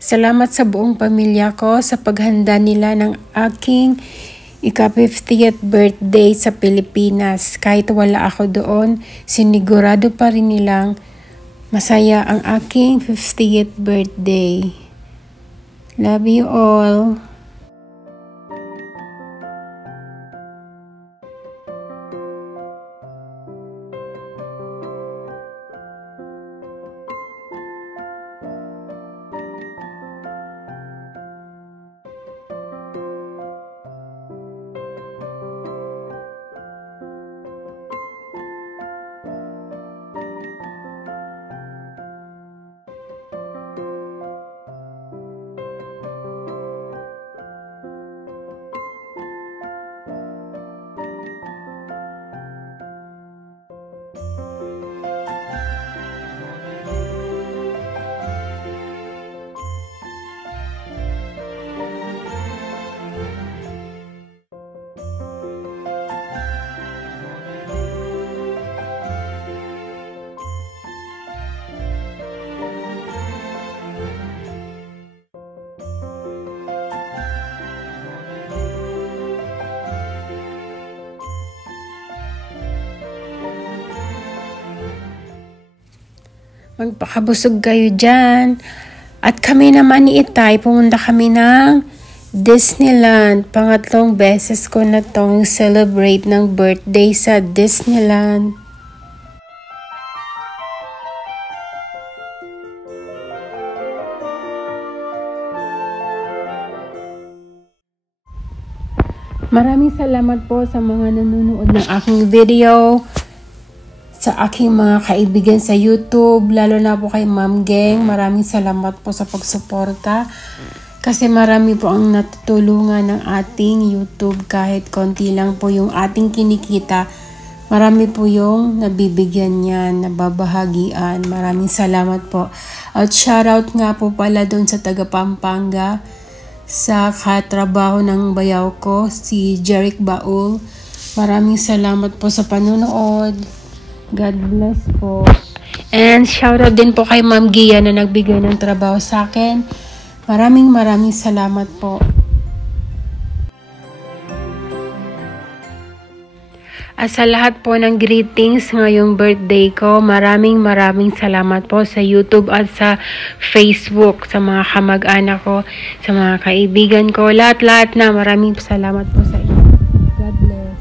Salamat sa buong pamilya ko sa paghanda nila ng aking ika-50th birthday sa Pilipinas. Kahit wala ako doon, sinigurado pa rin nilang masaya ang aking 50th birthday. Love you all. Magpakabusog kayo dyan. At kami naman ni Itay, pumunta kami ng Disneyland. Pangatlong beses ko na tong celebrate ng birthday sa Disneyland. Maraming salamat po sa mga nanonood ng aking video. Sa aking mga kaibigan sa YouTube, lalo na po kay Ma'am Geng, maraming salamat po sa pagsuporta. Kasi marami po ang natutulungan ng ating YouTube, kahit konti lang po yung ating kinikita. Marami po yung nabibigyan niyan, nababahagian. Maraming salamat po. At shoutout nga po pala doon sa taga Pampanga, sa katrabaho ng bayaw ko, si Jeric Baul. Maraming salamat po sa panonood. God bless po. And shoutout din po kay Ma'am Gia na nagbigay ng trabaho sa akin. Maraming salamat po. At sa lahat po ng greetings ngayong birthday ko, maraming salamat po sa YouTube at sa Facebook, sa mga kamag-anak ko, sa mga kaibigan ko, lahat na maraming salamat po sa inyo. God bless.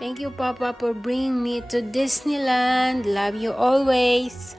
Thank you, Papa, for bringing me to Disneyland. Love you always.